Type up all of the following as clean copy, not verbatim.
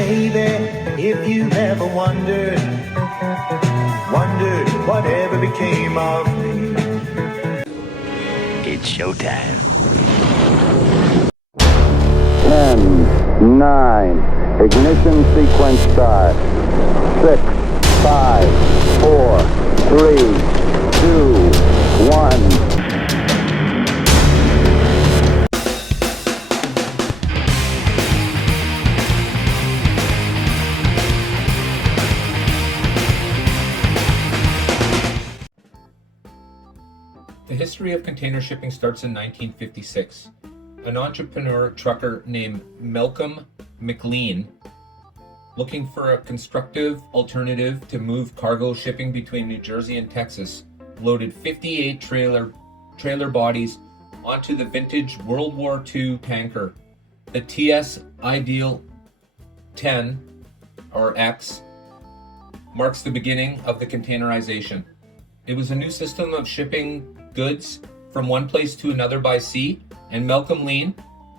baby, if you've ever wondered whatever became of me. It's showtime. 10, 9, ignition sequence start. 6, 5, 4, 3, 2, 1. The history of container shipping starts in 1956. An entrepreneur trucker named Malcolm McLean, looking for a constructive alternative to move cargo shipping between New Jersey and Texas, loaded 58 trailer bodies onto the vintage World War II tanker. The TS Ideal 10, or X, marks the beginning of the containerization. It was a new system of shipping goods from one place to another by sea, and Malcolm Lean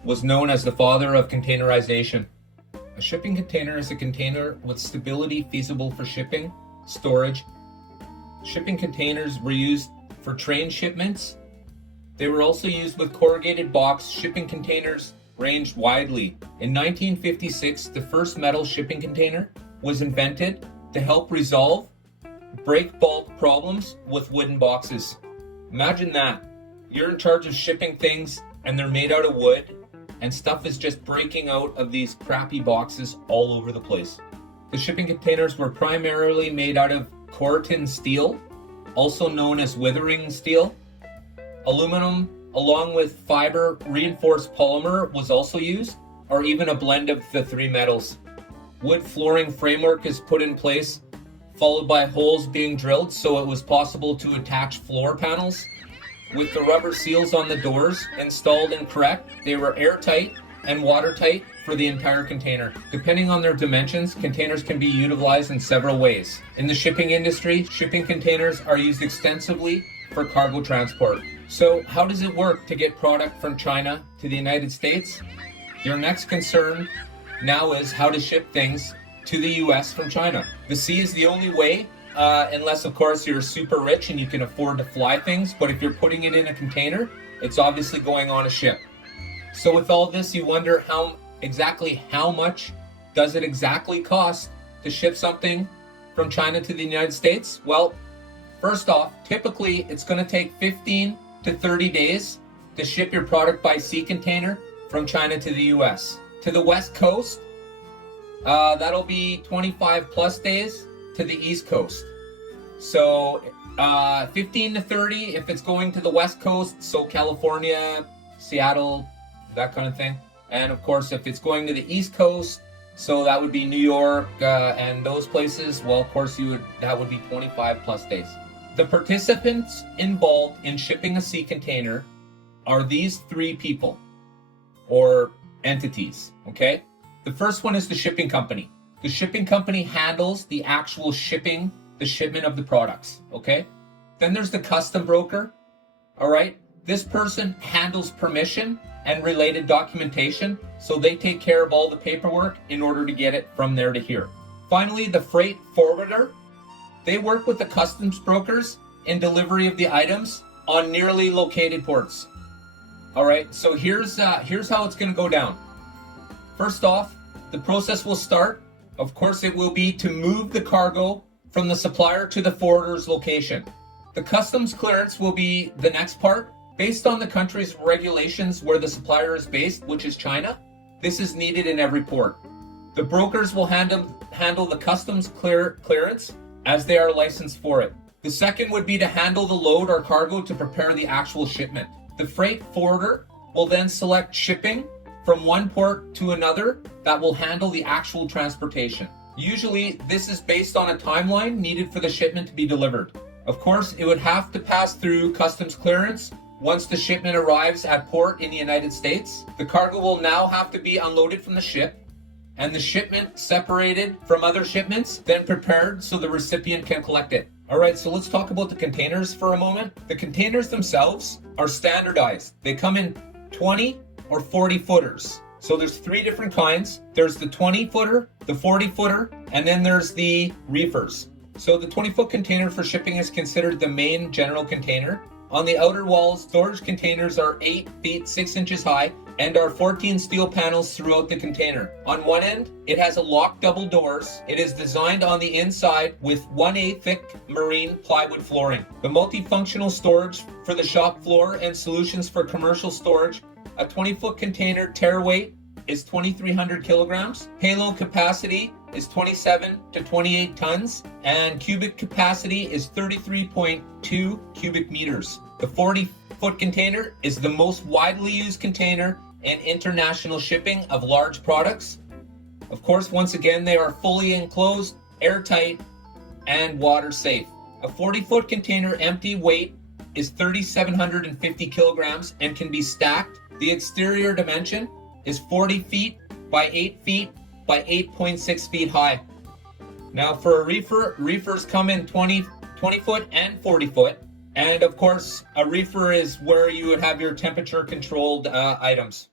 was known as the father of containerization. A shipping container is a container with stability feasible for shipping, storage. Shipping containers were used for train shipments. They were also used with corrugated box. Shipping containers ranged widely. In 1956, the first metal shipping container was invented to help resolve break bulk problems with wooden boxes. Imagine that. You're in charge of shipping things and they're made out of wood and stuff is just breaking out of these crappy boxes all over the place. The shipping containers were primarily made out of corrosion steel, also known as withering steel. Aluminum, along with fiber reinforced polymer, was also used, or even a blend of the three metals. Wood flooring framework is put in place, followed by holes being drilled so it was possible to attach floor panels. With the rubber seals on the doors installed and correct, they were airtight and watertight for the entire container. Depending on their dimensions, containers can be utilized in several ways. In the shipping industry, shipping containers are used extensively for cargo transport. So how does it work to get product from China to the United States? Your next concern now is how to ship things to the US from China. The sea is the only way, unless of course you're super rich and you can afford to fly things, but if you're putting it in a container, it's obviously going on a ship. So with all this, you wonder how much does it exactly cost to ship something from China to the United States? Well, first off, typically it's going to take 15 to 30 days to ship your product by sea container from China to the US. To the West Coast, that'll be 25 plus days to the East Coast. So 15 to 30 if it's going to the West Coast, so California, Seattle, that kind of thing. And of course, if it's going to the East Coast, so that would be New York and those places, well, of course, that would be 25 plus days. The participants involved in shipping a sea container are these three people or entities, okay? The first one is the shipping company. The shipping company handles the actual shipping, the shipment of the products, okay? Then there's the custom broker, all right? This person handles permission and related documentation, so they take care of all the paperwork in order to get it from there to here. Finally, the freight forwarder. They work with the customs brokers in delivery of the items on nearly located ports. All right, so here's how it's gonna go down. First off, the process will start. Of course, it will be to move the cargo from the supplier to the forwarder's location. The customs clearance will be the next part. Based on the country's regulations where the supplier is based, which is China, this is needed in every port. The brokers will handle the customs clearance as they are licensed for it. The second would be to handle the load or cargo to prepare the actual shipment. The freight forwarder will then select shipping from one port to another that will handle the actual transportation. Usually, this is based on a timeline needed for the shipment to be delivered. Of course, it would have to pass through customs clearance once the shipment arrives at port in the United States. The cargo will now have to be unloaded from the ship and the shipment separated from other shipments, then prepared so the recipient can collect it. All right, so let's talk about the containers for a moment. The containers themselves are standardized. They come in 20 or 40 footers. So there's three different kinds. There's the 20-footer, the 40-footer, and then there's the reefers. So the 20-foot container for shipping is considered the main general container. On the outer walls, storage containers are 8 feet 6 inches high and are 14 steel panels throughout the container. On one end, it has a locked double doors. It is designed on the inside with 1/8 thick marine plywood flooring. The multifunctional storage for the shop floor and solutions for commercial storage. A 20-foot container tare weight is 2,300 kilograms. Payload capacity is 27 to 28 tons, and cubic capacity is 33.2 cubic meters. The 40-foot container is the most widely used container in international shipping of large products. Of course, once again, they are fully enclosed, airtight, and water safe. A 40-foot container empty weight is 3,750 kilograms and can be stacked. The exterior dimension is 40 feet by 8 feet by 8.6 feet high. Now for a reefer, reefers come in 20 foot and 40 foot. And of course, a reefer is where you would have your temperature controlled items.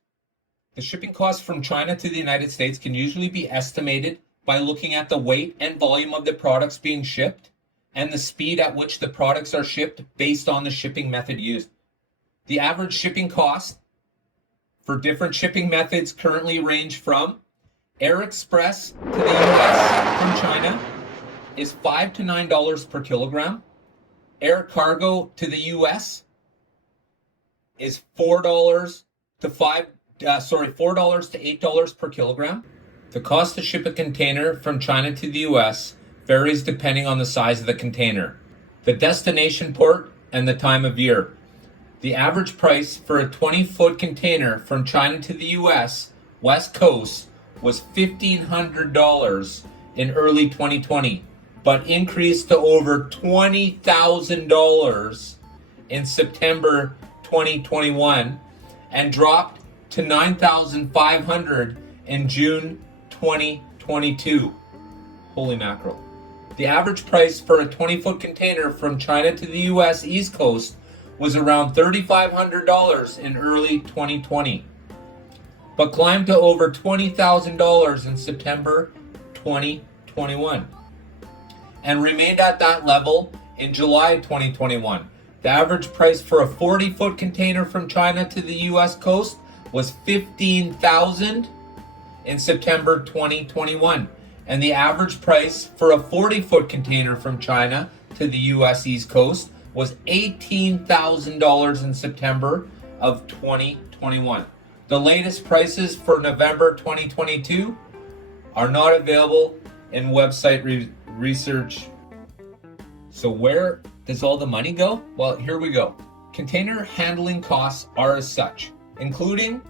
The shipping costs from China to the United States can usually be estimated by looking at the weight and volume of the products being shipped and the speed at which the products are shipped based on the shipping method used. The average shipping cost for different shipping methods currently range from air express to the US from China is $5 to $9 per kilogram. Air cargo to the US is $4 to $8 per kilogram. The cost to ship a container from China to the US varies depending on the size of the container, the destination port, and the time of year. The average price for a 20-foot container from China to the US West Coast was $1,500 in early 2020, but increased to over $20,000 in September 2021 and dropped to $9,500 in June 2022. Holy mackerel. The average price for a 20-foot container from China to the US East Coast was around $3,500 in early 2020, but climbed to over $20,000 in September 2021 and remained at that level in July 2021. The average price for a 40-foot container from China to the US coast was $15,000 in September 2021, and the average price for a 40-foot container from China to the US East Coast was $18,000 in September of 2021. The latest prices for November 2022 are not available in website research. So where does all the money go? Well, here we go. Container handling costs are as such, including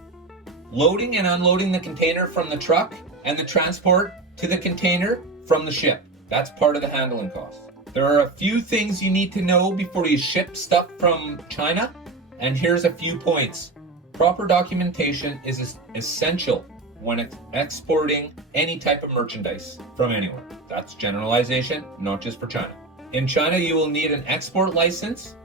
loading and unloading the container from the truck and the transport to the container from the ship. That's part of the handling cost. There are a few things you need to know before you ship stuff from China, and here's a few points. Proper documentation is essential when exporting any type of merchandise from anywhere. That's generalization, not just for China. In China, you will need an export license.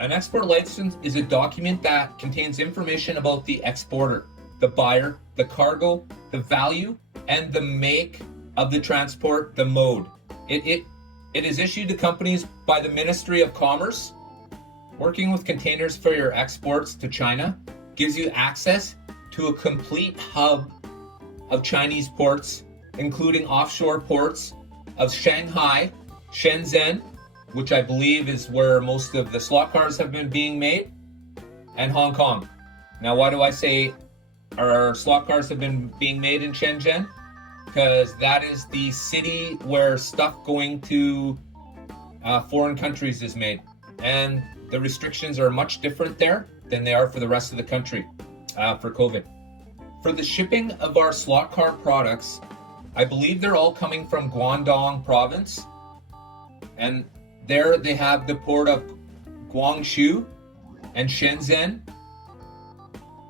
An export license is a document that contains information about the exporter, the buyer, the cargo, the value, and the make of the transport, the mode. It is issued to companies by the Ministry of Commerce. Working with containers for your exports to China gives you access to a complete hub of Chinese ports, including offshore ports of Shanghai, Shenzhen, which I believe is where most of the slot cars have been being made, and Hong Kong. Now, why do I say our slot cars have been being made in Shenzhen? Because that is the city where stuff going to foreign countries is made. And the restrictions are much different there than they are for the rest of the country for COVID. For the shipping of our slot car products, I believe they're all coming from Guangdong province. And there they have the port of Guangzhou and Shenzhen.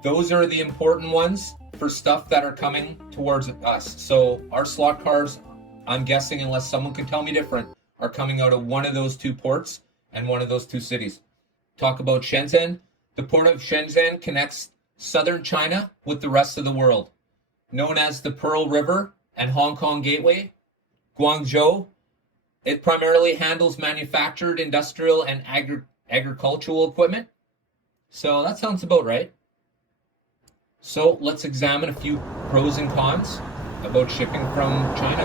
Those are the important ones for stuff that are coming towards us. So our slot cars, I'm guessing, unless someone can tell me different, are coming out of one of those two ports and one of those two cities. Talk about Shenzhen. The port of Shenzhen connects southern China with the rest of the world. known as the Pearl River and Hong Kong Gateway, Guangzhou. It primarily handles manufactured, industrial, and agricultural equipment. So that sounds about right. So let's examine a few pros and cons about shipping from China.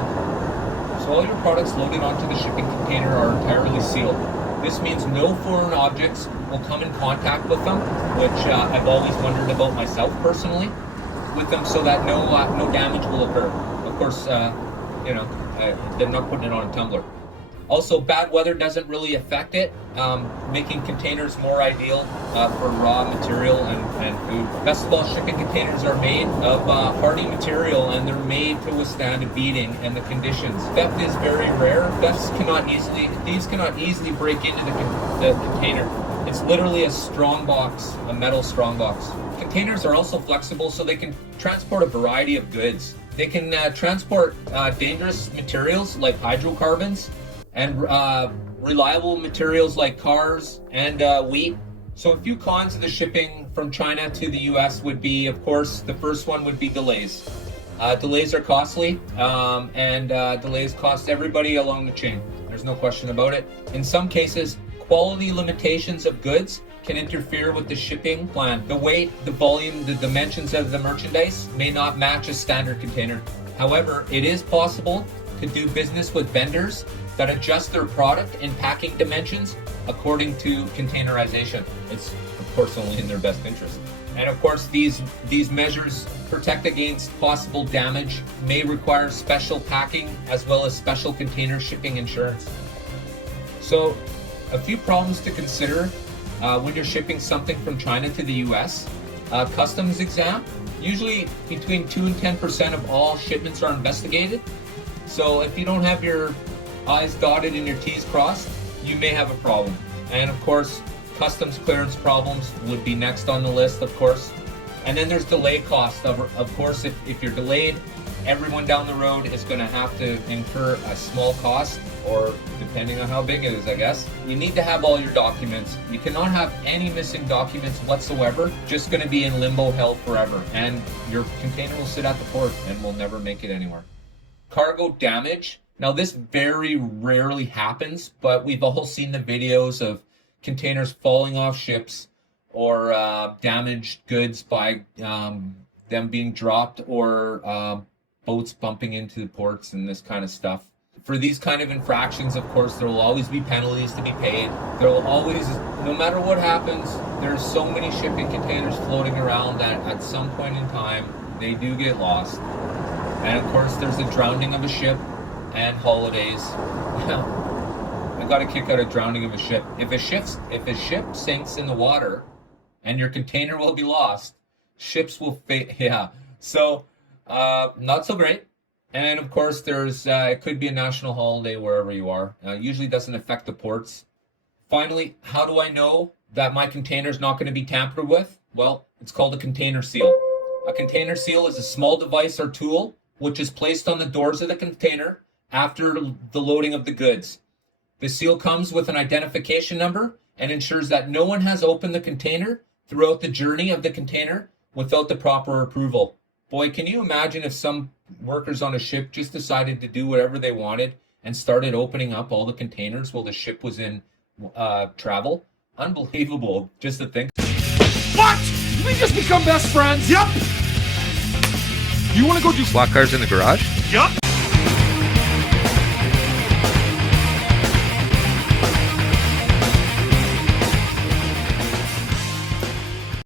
So all your products loaded onto the shipping container are entirely sealed. This means no foreign objects will come in contact with them, which I've always wondered about myself personally, with them, so that no damage will occur. Of course, they're not putting it on a tumbler. Also, bad weather doesn't really affect it, making containers more ideal for raw material and food. Best of all, shipping containers are made of hardy material, and they're made to withstand a beating and the conditions. Theft is very rare. Thieves cannot easily break into the container. It's literally a strong box, a metal strong box. Containers are also flexible, so they can transport a variety of goods. They can transport dangerous materials like hydrocarbons, and reliable materials like cars and wheat. So a few cons of the shipping from China to the US would be, of course, the first one would be delays. Delays are costly, and delays cost everybody along the chain. There's no question about it. In some cases, quality limitations of goods can interfere with the shipping plan. The weight, the volume, the dimensions of the merchandise may not match a standard container. However, it is possible to do business with vendors that adjust their product and packing dimensions according to containerization. It's of course only in their best interest. And of course, these measures protect against possible damage, may require special packing as well as special container shipping insurance. So a few problems to consider when you're shipping something from China to the US. Customs exam. Usually between 2 and 10% of all shipments are investigated. So if you don't have your I's dotted and your T's crossed, you may have a problem. And of course, customs clearance problems would be next on the list, of course. And then there's delay costs. Of course, if you're delayed, everyone down the road is going to have to incur a small cost, or depending on how big it is, I guess. You need to have all your documents. You cannot have any missing documents whatsoever. Just going to be in limbo hell forever. And your container will sit at the port and will never make it anywhere. Cargo damage. Now, this very rarely happens, but we've all seen the videos of containers falling off ships or damaged goods by them being dropped, or boats bumping into the ports and this kind of stuff. For these kind of infractions, of course, there will always be penalties to be paid. There will always, no matter what happens, there's so many shipping containers floating around that at some point in time, they do get lost. And of course, there's the drowning of a ship and holidays. I got a kick out of drowning of a ship. If a ship sinks in the water and your container will be lost, ships will So not so great. And of course, there's it could be a national holiday wherever you are. Usually doesn't affect the ports. Finally, how do I know that my container is not going to be tampered with? Well, it's called a container seal. A container seal is a small device or tool which is placed on the doors of the container after the loading of the goods. The seal comes with an identification number and ensures that no one has opened the container throughout the journey of the container without the proper approval. Boy, can you imagine if some workers on a ship just decided to do whatever they wanted and started opening up all the containers while the ship was in travel? Unbelievable, just to think. What? Did we just become best friends? Yup. You want to go do Slot cars in the garage? Yup.